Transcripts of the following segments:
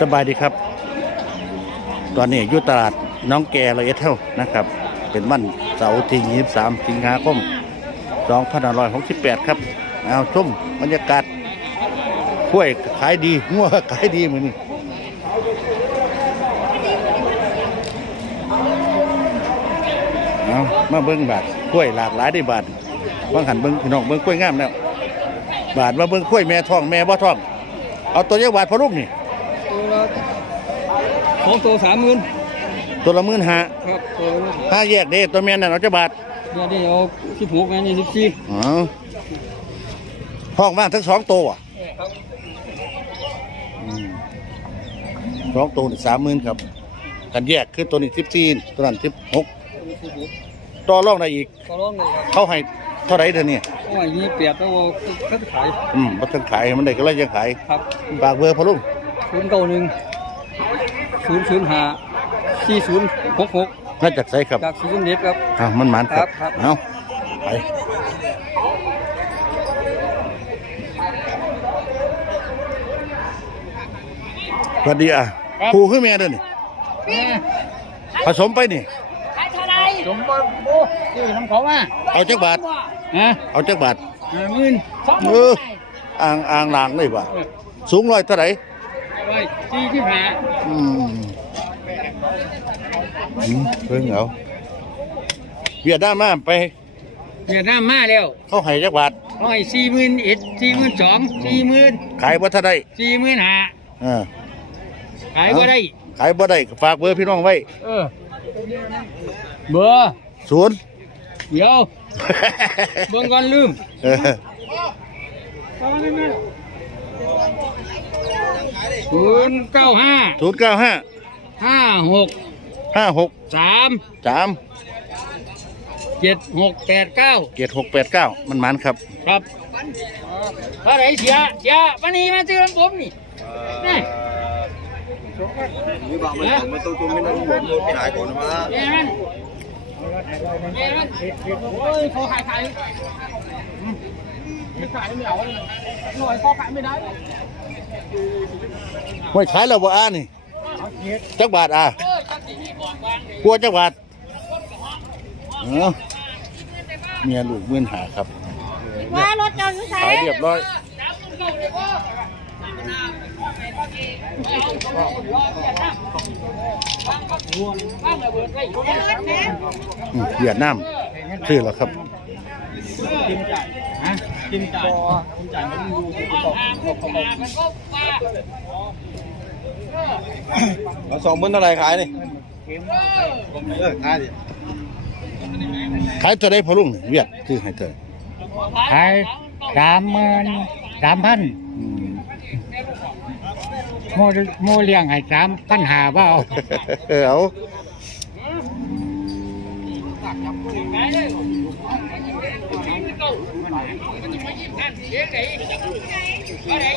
สบายดีครับ ตอนนี้อยู่ตลาดน้องแกละเอียเท่านะครับ เป็นวันเสาร์ที่ 23 สิงหาคม2568 ครับ เอาชมบรรยากาศกล้วยขายดีงัวขายดีเหมือนนี้เอามาเบิ้งบาทกล้วยหลากหลายได้บาทบางหันเบิ้งพี่น้องเบิ้งกล้วยงามแล้วบาทมาเบิ้งกล้วยแม่ทองแม่บ่ทอง เอาตัวเยอะบาทพอลูกนี่ ตัวละสองตัวสามหมื่นตัวละหมื่นห้าครับตัวละถ้าแยกเด้ตัวแม่นั่นเอาจะบาทเดี๋ยวนี้เอาสิบหกไงนี่สิบสี่อ๋อห้องว่างทั้งสองตัวอะครับอืมสองตัวนี่สามหมื่นครับ กันแยกคือตัวนี้สิบสี่ตัวนั้นสิบหกสิบหกต่อรองได้อีกก็ร้องเลยครับเขาให้เท่าไหรเท่านี้โอ้ยมีเปียกแล้วเอาเขาจะขาย อืมบัตรขายมันได้ก็เลยยังขายครับฝากเบอร์พอลุง ศูนย์เก้าหนึ่งศูนย์ศูนย์ห้าสี่ศูนย์หกหกน่าจะใส่ครับจากสี่ศูนย์เด็ดครับอะมันหมันครับครับ เอาไปสวัสดีอะครูขึ้นแม่เด้อนี่ ผสมไปนี่สมบูรณ์โอ้ชื่อทำเขามาเอาจักบาทฮะเอาจักบาทห้าหมื่นสองเอออ่างอ่างลางเลยป่ะสูงร้อยเท่าไหร่ ร้อยสี่สิบห้าอืมอืมเพิ่งเอาเวียดนามมาไป เวียดนามมาแล้วเขาให้จักบาทร้อยสี่หมื่นเอ็ดสี่หมื่นสองสี่หมื่นขายบ่เท่าไดสี่หมื่นห้าเออขายก็ได้ ขายบ่ได้ก็ฝากเบอร์พี่น้องไว้เออ เบอร์ศูนย์เดี๋ยว เบิ่งก่อนลืม เออ ศูนย์เก้าห้าศูนย์เก้าห้าห้าหกห้าหกสามสามเจ็ดหกแปดเก้าเกียรหกแปดเก้ามันหมันครับ ครับถ้าไหนเสียเสียวันนี้มาซื้อน้ำผมนี่นี่นี่บอกมันส่งมาตู้ตุ้มไม่นั่งหัวมือพี่นายก่อนมาแม่มันแม่มันโอ้ยเขาขายขายไม่ ขายไม่เอาเลยหน่อยเขาขายไม่ได้ไม่ขายแล้วบ่อ่านี่จักบาทอะกลัวจักบาทเออเมียลูกเมื่อนหาครับว่ารถเจ้าอยู่ไสขายเรียบร้อยอืมเวียดนามซื้อแล้วครับฮะ กินจ่ายกินจ่ายมันดูแล้วสองหมื่นเท่าไหรขายนี่เออขายดิขายตัวได้พอลุงเวียดซื้อให้เธอขายสามหมื่นสามพันอืมโมโมเลี้ยงให้สามพันหาว่าเอา เออ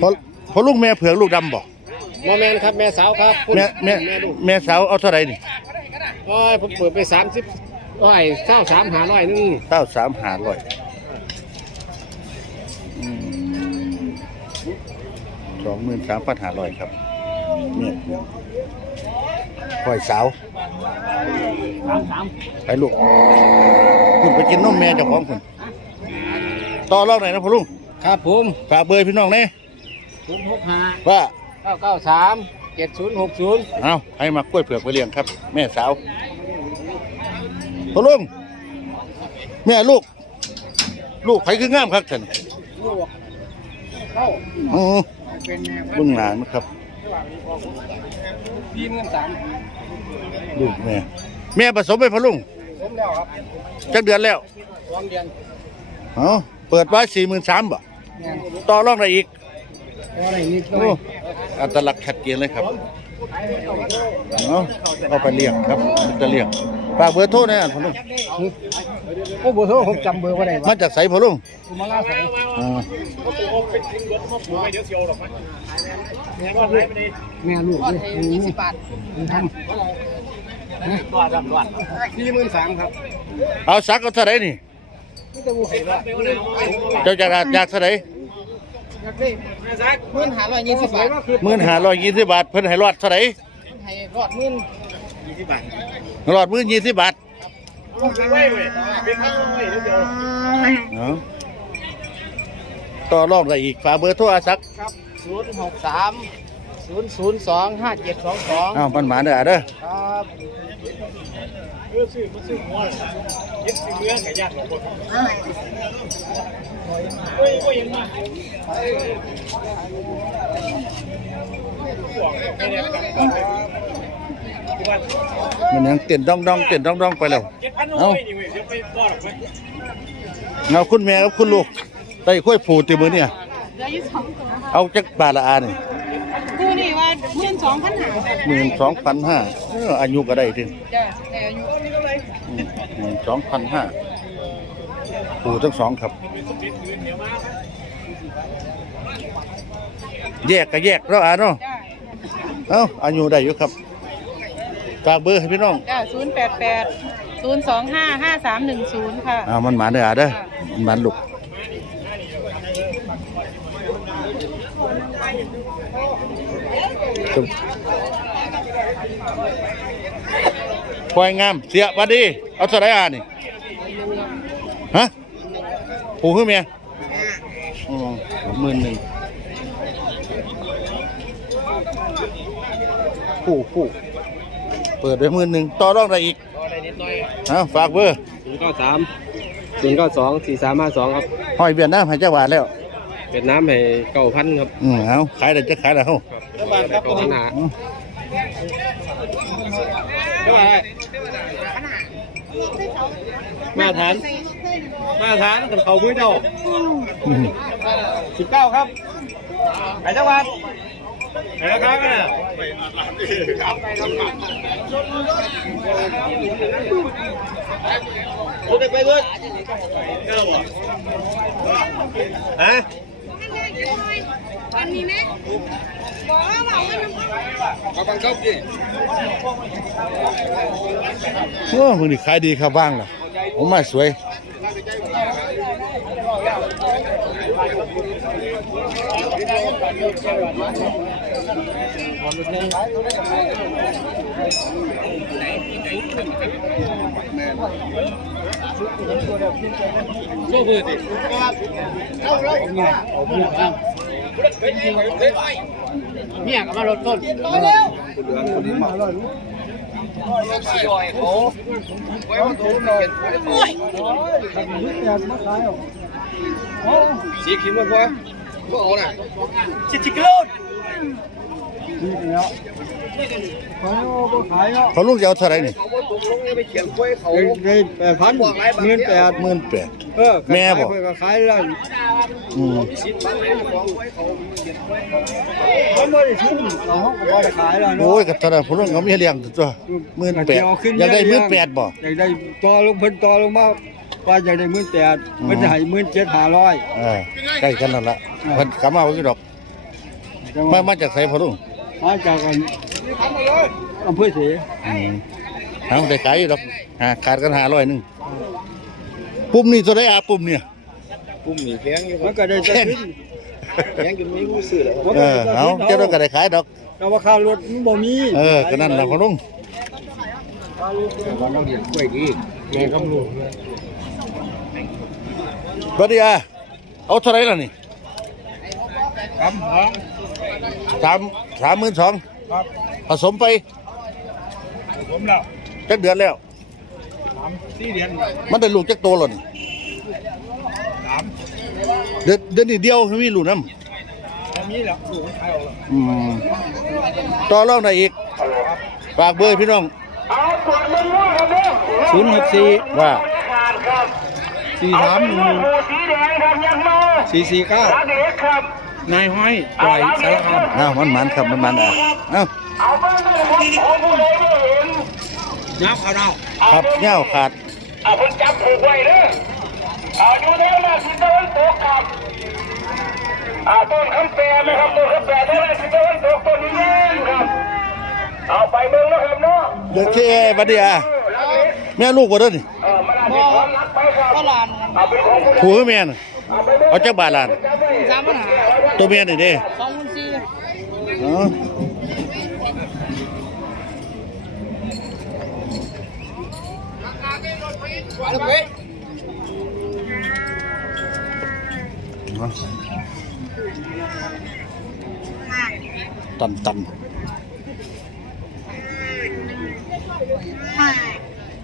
เอาพอพอลูกแม่เผือกลูกดำบอกโมเมนครับแม่สาวครับแม่แม่แม่สาวเอาเท่าไหร่นี่โอ้ยผมเปิดไปสามสิบโอ้ยเก้าสามหาร้อยหนึงเก้าสามหาร้อยสองหมื่นสามพันหาร้อยครับเนี่ยปล่อยสาว ไปลูกคุณไปกินนมแม่เจ้าของคุณต่อรองไหนอยนะพ่อลุงครับผมฝากเบอร์พี่น้องเนี่ยศูนย์หกห้าว่าเก้าเก้าสามเจ็ดศูนย์หกศูนย์เอาให้มากล้วยเผือกไปเลี้ยงครับ แม่สาวพ่อลุงแม่ลูก ลูกใครคืองามครับท่านอ๋อเป็นแม่เบื้องหลังนะครับพี่เงินสาม ลูกแม่ แม่ผสมไปพ่อลุงผมแล้วครับจักเดือนแล้วสองเดือนอ๋อเปิดไว้สี่หมื่นสามบ่แม่นต่อรองได้อีกพออะไรนิดหน่อโอ้ยอัตลักษณ์ชัดเจนเลยครับเอาเอาไปเลี้ยงครับจะเลี้ยงฝากเบอร์โทรหนะพ่อลุงโอ้โหโทรผมจำเบอร์ไว่าได้มาจากไสพ่อลุงผมมาล่าใส่อ่าแม่ลูกเลยยี่สิบบาททำ พี่หมื่นสามครับเอาสักก็เท่าไหรนี่ เจ้าจากจากเท่าไหร่หมื่นห้าร้อยยี่สิบบาทหมื่นห้าร้อยยี่สิบบาท เพิ่นให้รอดเท่าไหร่ให้รอดหมื่นรอดหมื่นยี่สิบบาทเอาต่อรองได้อีกฝากเบอร์โทรศัพท์ครับศูนย์หกสามศูนย์ศูนย์สองห้าเจ็ด สองสองอ้าวมันหมาเด้อเด้อครับมันยังเต้นดองดองเต้นดองดองไปแล้ว เอาเอาคุณแม่กับคุณลูกได้ค่อยผูติมือเนี่ยเหลืออยู่สองตัวค่ะเอาจักบาทละอานี่คู่นี่ว่า หมื่นสองพันหาหมื่นสองพันห้าอายุก็ได้ถึงจ้ะแต่อายุหมื่นสองพันห้าผูทั้งสองครับ แยกก็แยกแล้วอาเนาะจ้ะเอ้าอายุได้อยู่ครับฝากเบอร์ให้พี่น้องจ้ะศูนย์แปดแปดศูนย์สองห้าห้าสามหนึ่งศูนย์ค่ะอ้าวมันหมาเด้ออาเด้อมันหมาลูกจบ ควายงาม เสียบัดดี เอาเท่าไหรอ่านี่ ฮะผูขึ้นเมียอ๋อหมื่นหนึ่งผู้ผู้เปิดไปหมื่นหนึ่งต่อรองได้อีกเอาฝากเบอร์ศูนย์เก้าสาม ศูนย์เก้าสองสี่สามห้าสองครับหอยเวียดนามให้เจ้าบาทแล้ว เป็นน้ำให้เก้าพันครับอืมเอาขายได้จะขายแล้วเฮาเก้าพันหาอืมมาฐาน มาฐานกันเขาคุยเจ้าอืมสิบเก้าครับไปจังหวัด ไปแล้วครับเนี่ยคุณไปเบิดเก้าบ่ฮะอันนี้ไหมบอกว่าบอกว่ามันเอาบังคับดิโอ้มึงนี่ขายดีครับบ้างล่ะผมมาสวย โซ่พื้นดิเนี่ยก็มารถต้นสีขิม มาพอบ่เอาน่ะเขาลูกจะเอาเท่าไหรนี่เอาบ่ตกลงไปเขียนกล้วยเขาได้แปดพันบอกหลายบาทหมื่นแปดหมื่นแปดเออแม่บอกก็ขายแล้วอืมสิบบาทไหนของกล้วยเขาเขาไม่ได้ทุ่มเราห้องก็บ่ได้ขายแล้วเนาะโอ้ยกับตอนนั้นผมต้องเอาเมียเลี้ยงตัวหมื่นแปดเกี่ยวขึ้นอยากได้หเยมื่อะนๆแปดบ่อยากได้ต่อลงเพิ่นต่อลงมาว่าอยากได้หมื่นแปดอืมเพิ่นจะให้หมื่นเจ็ดห้าร้อยเออใกล้กันนั่นละเพิ่นกลับมาเอาอยู่ดอกมามาจากไสพ่อลุง มาจากกันอำเภอเสอืมเอาได้ขายอยู่ดอกหาขาดกันหาร้อยหนึงปุ่มนี่ตัวได้อาปุ่มเนี่ยกุ้มนี่แพงอยู่มันก็ได้จะขึ้นแพงจนมีผู้ซื้อแล้วเออเอาเจ้าต้องก็ได้ขายดอกแต่ว่าค่ารถมันบ่มีเออก็นั่นแหละพ่อลุงว่าเราเรียนกล้วยดีแม่คำลูกบัดนี้อะเอาเท่าไหรล่ะนี่ครับฮะ สามสามหมื่นสองครับผสมไปผมแล้วจักเดือนแล้วสามสี่เดือนมันได้ลูกจักโตหล่นสามเดือนเดือนนี้เดียวมีลูกน้ำบ่มีแล้วลูกขายออกแล้วอืมต่อรองได้อีกฝากเบอร์พี่น้องศูนย์หกสี่ว่าสี่สามหนึ่งสี่สี่เก้า นายห้อยปล่อยสารคามอ้าวมันมันครับมันมันอะเอ้ายับเอาเราครับเงี้ยวขาดเอาคนจับผูกไว้เด้อเอาอยู่แถวหน้าทิศตะวันตกครับอ่าต้นคำแปรนะครับต้นคำแปรแถวหน้าทิศตะวันตกต้นนี้เองครับเอาไปเมืองแล้วครับเนาะเดือนที่บัดนี้อะเออแล้วนี่แม่ลูกบ่เด้อนี่เออมันอาจจะความรักไปครับก็หลานผู้คือแม่น่ะเอาจักบาทล้าน สามปัญหาตัวแม่นี่เด้สองพันสี่อ๋อเอาตันตัน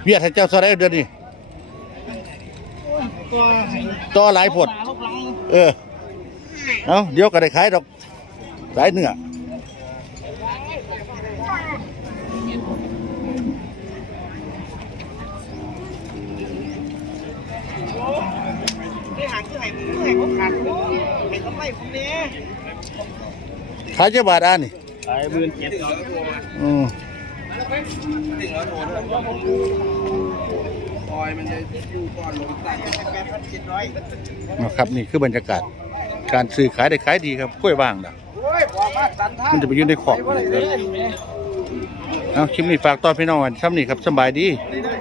เวียดให้เจ้าสไลด์เดือนนี้ตัวต่อหลายผดหาลูกหลังเออ เอาเดี๋ยวก็ได้ขายดอกสายเนื้อที่หางคือไห้คือไห้เขาขาดไห้เขาไปผมเนี่ยขายเจ้าบาทอ่านี่ขายหมื่นเจ็ดอืมปอยมันจะดูก่อนลงใต้นะครับนี่คือบรรยากาศ การซื้อขายได้ขายดีครับกล้วยว่างนะมันจะไปยืนในขอบเลยเอาคลิปนี้ฝากต้อนพี่น้องกันซ้ำนี่ครับสำบายดี